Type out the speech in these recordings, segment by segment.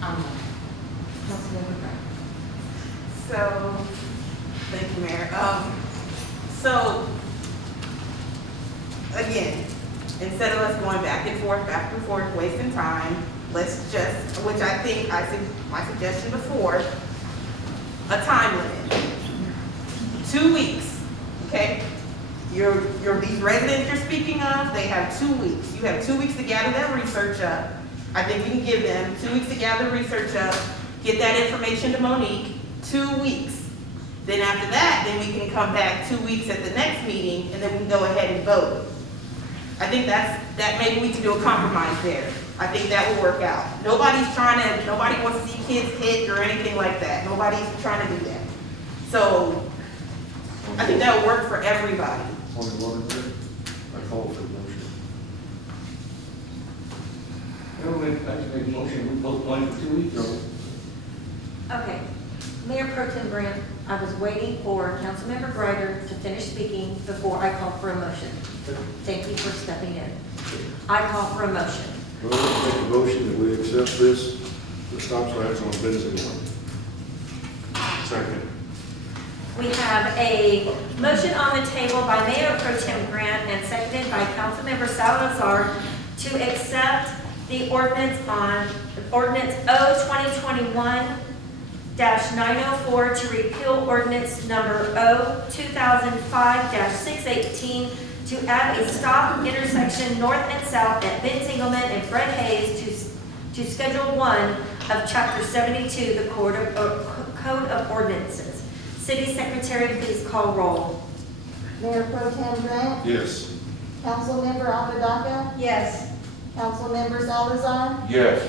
Councilmember Brown. So, thank you, Mayor. So, again, instead of us going back and forth, wasting time, let's just, which I think, my suggestion before, a time limit. 2 weeks, okay? These residents you're speaking of, they have 2 weeks. You have 2 weeks to gather that research up. I think we can give them 2 weeks to gather research up, get that information to Monique, 2 weeks. Then after that, then we can come back 2 weeks at the next meeting, and then we can go ahead and vote. I think that maybe we can do a compromise there. I think that will work out. Nobody wants to see kids hit or anything like that. Nobody's trying to do that. So, I think that will work for everybody. Point of order, Mayor. I call for the motion. I just make a motion, we postpone for 2 weeks. Okay. Mayor Pro Tem Grant, I was waiting for Councilmember Greider to finish speaking before I called for a motion. Thank you for stepping in. I call for a motion. Well, let's make a motion that we accept this, the stop signs on Benson. Second. We have a motion on the table by Mayor Pro Tem Grant and seconded by Councilmember Salazar to accept the ordinance on ordinance O-2021-904 to repeal ordinance number O-2005-618 to add a stop intersection north and south at Ben Zingelman and Fred Hayes to Schedule 1 of Chapter 72, the Code of Ordinances. City Secretary, please call roll. Mayor Pro Tem Grant, Yes. Councilmember Apodaca, Yes. Councilmember Salazar, Yes.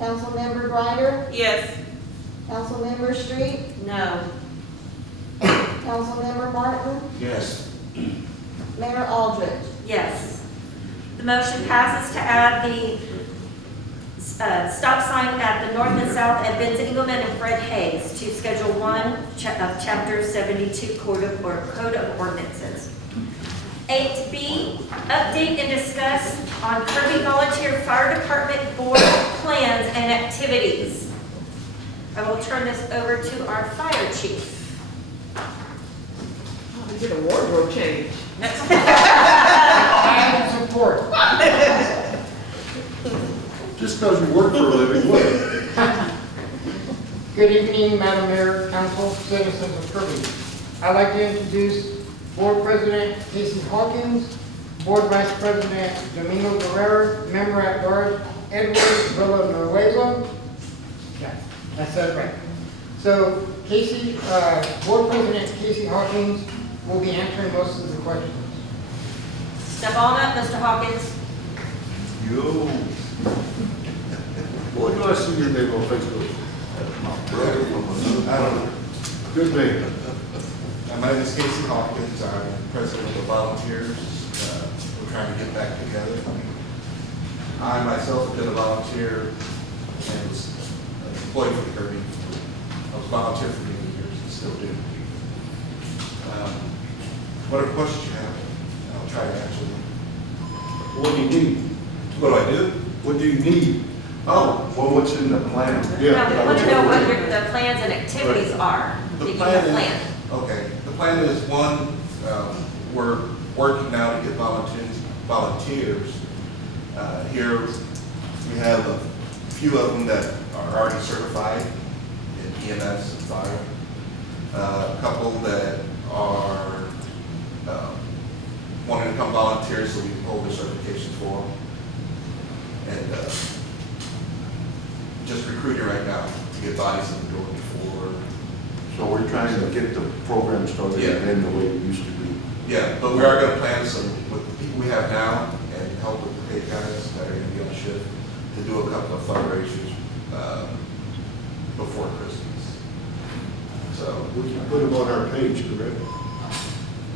Councilmember Greider, Yes. Councilmember Street, No. Councilmember Martin, Yes. Mayor Aldridge. Yes. The motion passes to add the stop sign at the north and south at Ben Zingelman and Fred Hayes to Schedule 1 of Chapter 72 Code of Ordinances. 8B, update and discuss on Kirby Volunteer Fire Department Board plans and activities. I will turn this over to our fire chief. We did a wardrobe change. I support. Just because you work for a living, what? Good evening, Madam Mayor, Council, citizens of Kirby. I'd like to introduce Board President Casey Hawkins, Board Vice President Domingo Guerrero, Member at Large Edward Villanueva. Yeah, I said it right. So Casey, Board President Casey Hawkins will be answering most of the questions. Step on up, Mr. Hawkins. Yo. Boy, do I see your name on Facebook? I don't know. Good name. My name is Casey Hawkins. I'm president of the volunteers. We're trying to get back together. I myself have been a volunteer and was employed for Kirby. I was a volunteer for many years and still do. Whatever questions you have, I'll try to answer them. What do you need? What do I do? What do you need? Oh, well, what's in the plan? Now, we want to know what the plans and activities are The that you plan have is- planned. Okay, the plan is one, we're working now to get volunteers. Here, we have a few of them that are already certified in EMS and fire. A couple that are wanting to come volunteer so we can hold their certifications for them. And just recruiting right now to get bodies in the door before. So we're trying to get the program started Yeah. again the way it used to be. Yeah, but we are going to plan some with the people we have now and help with the paid guys that are going to be on shift to do a couple of fundraisers before Christmas. So, We can put them on our page, correct?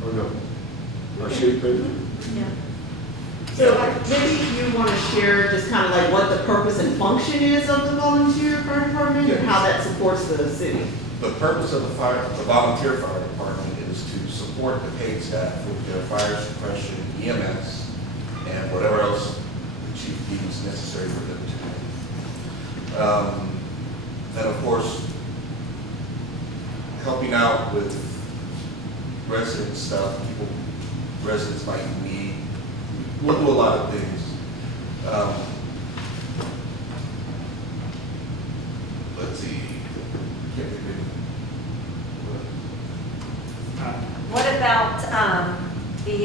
Or no? Our city page? Yeah. So maybe you want to share just kind of like what the purpose and function is of the volunteer fire department and how that supports the city. the purpose of the volunteer fire department is to support the paid staff with their fire suppression, EMS, and whatever else the chief deems necessary for them to do. And of course, helping out with resident stuff, residents might need. We'll do a lot of things. Let's see. Can't think of it. What about the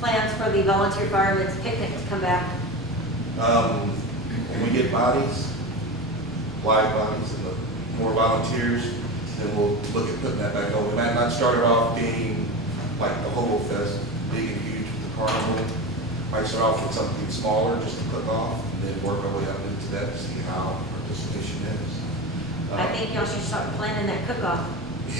plans for the volunteer firemen's picnic to come back? When we get bodies, live bodies, and more volunteers, then we'll look at putting that back on. We might not start it off being like the Hobo Fest, big and huge with the carnival. Might start off with something smaller, just to cook off, and then work our way up into that to see how participation is. I think y'all should start planning that cook-off.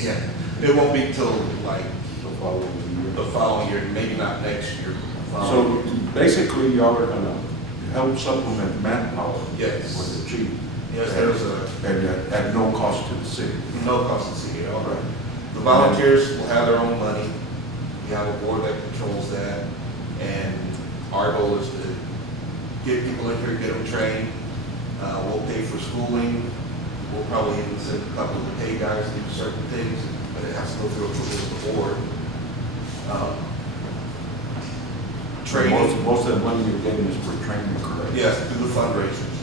Yeah, it won't be till like The following year. the following year, maybe not next year. So basically, y'all are gonna help supplement manpower. Yes. With the chief. Yes, there's And at no cost to the city. no cost to city at all. The volunteers will have their own money. We have a board that controls that. And our goal is to get people in here, get them trained. We'll pay for schooling. We'll probably even send a couple of the pay guys to do certain things, but it has to go through approval of the board. Training. Most of the money you're getting is for training, correct? Yes, through the fundraisers.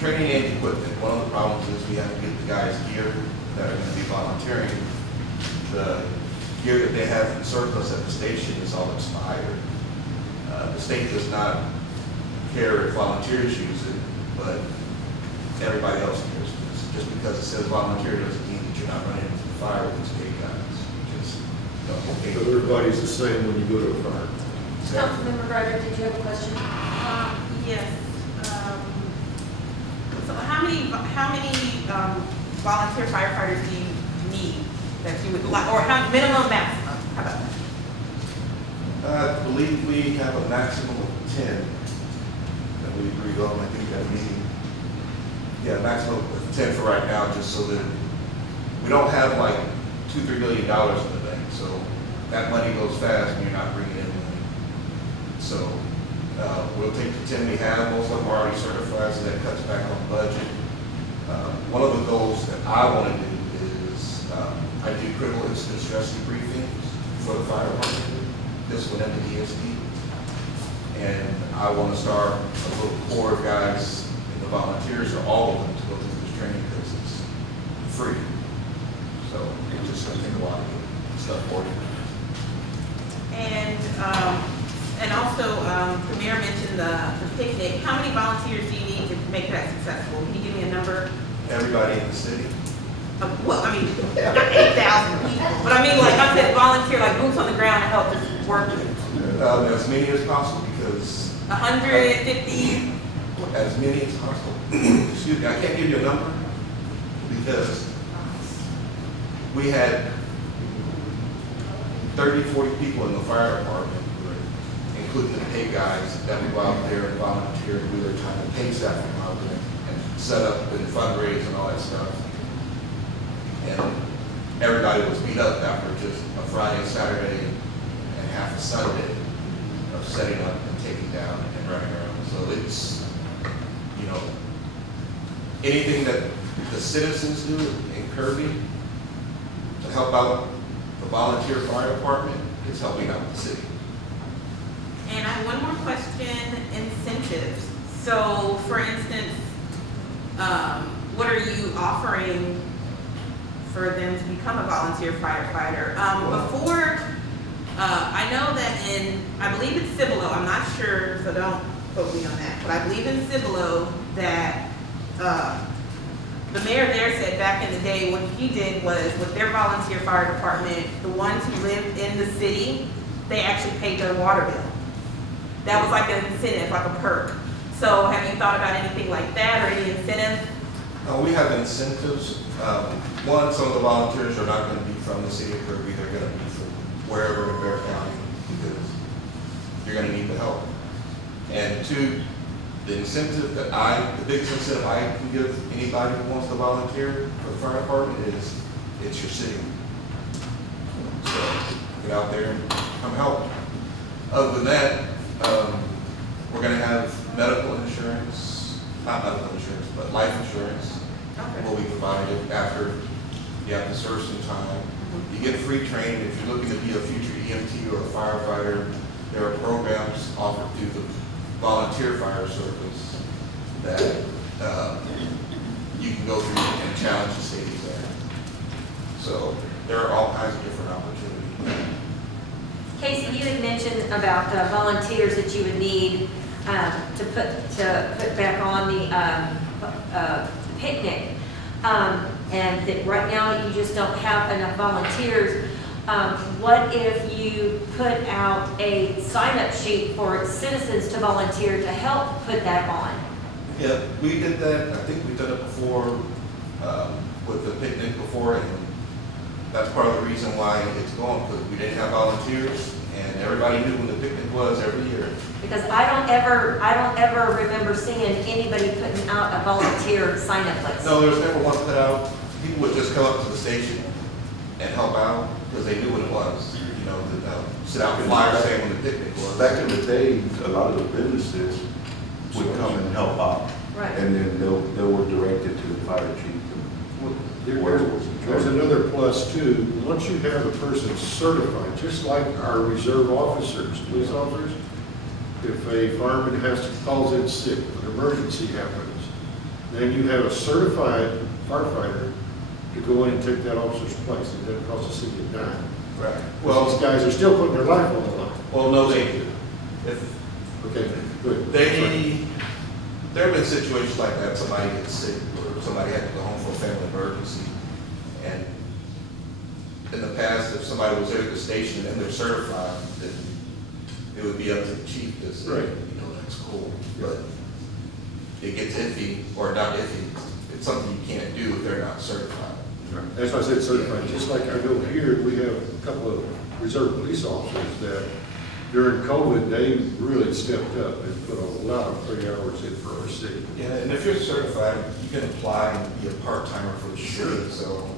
Training and equipment. One of the problems is we have to get the guys gear that are going to be volunteering. The gear that they have in surplus at the station is all expired. The state does not care if volunteers use it, but everybody else cares. Just because it says volunteer doesn't mean that you're not running into the fire with these paid guys. Just, okay. So everybody's the same when you go to a fire. Councilmember Ryder, did you have a question? Yes. So how many volunteer firefighters do you need that you would like, or how minimum, maximum? How about that? I believe we have a maximum of 10 that we agreed on. I think that meeting. Yeah, maximum of 10 for right now, just so that we don't have like $2-3 million in the bank. So that money goes fast and you're not bringing in money. So we'll take the 10 we have. Most of them are already certified, so that cuts back on the budget. One of the goals that I want to do is I do critical incident stress debriefings for the fire department. This one and the ESD. And I want to start a little core of guys and the volunteers, or all of them, to go through this training because it's free. So it's just going to take a lot of stuff for you. And also, the mayor mentioned the picnic. How many volunteers do you need to make that successful? Can you give me a number? Everybody in the city. Well, I mean, not 8,000 people, but I mean, like I said, volunteer, like boots on the ground to help us work. As many as possible because 150. as many as possible. Excuse me, I can't give you a number because we had 30, 40 people in the fire department, including the pay guys, that would go out there and volunteer. We were trying to pay staff them out there and set up and fundraise and all that stuff. And everybody was beat up after just a Friday, Saturday, and half a Sunday of setting up and taking down and running around. So it's, you know, anything that the citizens do in Kirby to help out the volunteer fire department is helping out the city. And I have one more question, incentives. So for instance, what are you offering for them to become a volunteer firefighter? Before, I know that I believe it's Cibolo, I'm not sure, so don't quote me on that, but I believe in Cibolo that the mayor there said back in the day what he did was with their volunteer fire department, the ones who lived in the city, they actually paid their water bill. That was like an incentive, like a perk. So have you thought about anything like that or any incentive? We have incentives. One, some of the volunteers are not going to be from the city of Kirby. They're going to be from wherever in Bear County because you're going to need the help. And two, the incentive that the biggest incentive I can give anybody who wants to volunteer for the fire department is it's your city. So get out there and come help. Other than that, we're going to have medical insurance. I not medical insurance, but life insurance Okay. will be provided after you have to serve some time. You get free training if you're looking to be a future EMT or a firefighter. There are programs offered through the volunteer fire service that you can go through and challenge the state exam. So there are all kinds of different opportunities. Casey, you had mentioned about volunteers that you would need to put back on the picnic. And that right now you just don't have enough volunteers. What if you put out a sign-up sheet for citizens to volunteer to help put that on? Yeah, we did that. I think we've done it before with the picnic before, and that's part of the reason why it's going, because we didn't have volunteers, and everybody knew when the picnic was every year. Because I don't ever remember seeing anybody putting out a volunteer sign-up list. No, there was never one put out. People would just come up to the station and help out because they knew what it was. You know, sit out flyers saying when the picnic was. Back in the day, a lot of the businesses would come and help out. Right. And then they were directed to the fire chief. Well, and There's another plus too. Once you have a person certified, just like our reserve officers, police officers, if a fireman calls in sick, an emergency happens, then you have a certified firefighter to go in and take that officer's place. It doesn't cost the city a dime. Right. Well, these Well, guys are still putting their life on the line. no, if Okay, good. there have been situations like that. Somebody gets sick or somebody had to go home for a family emergency. And in the past, if somebody was there at the station and they're certified, then it would be up to the chief to say, Right. you know, that's cool. But it gets iffy, or not iffy, it's something you can't do if they're not certified. That's why I said certified. Just like I know here, we have a couple of reserve police officers that during COVID, they really stepped up and put a lot of 30 hours in for our city. Yeah, and if you're certified, you can apply and be a part-timer for the city, so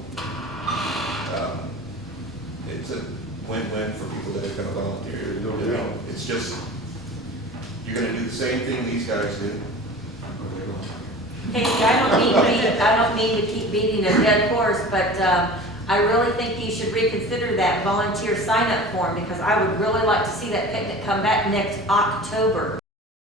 it's a win-win for people that are gonna volunteer. No You know, doubt. it's just, you're gonna do the same thing these guys do. Casey, I don't mean to keep beating a dead horse, but I really think you should reconsider that volunteer sign-up form, because I would really like to see that picnic come back next October.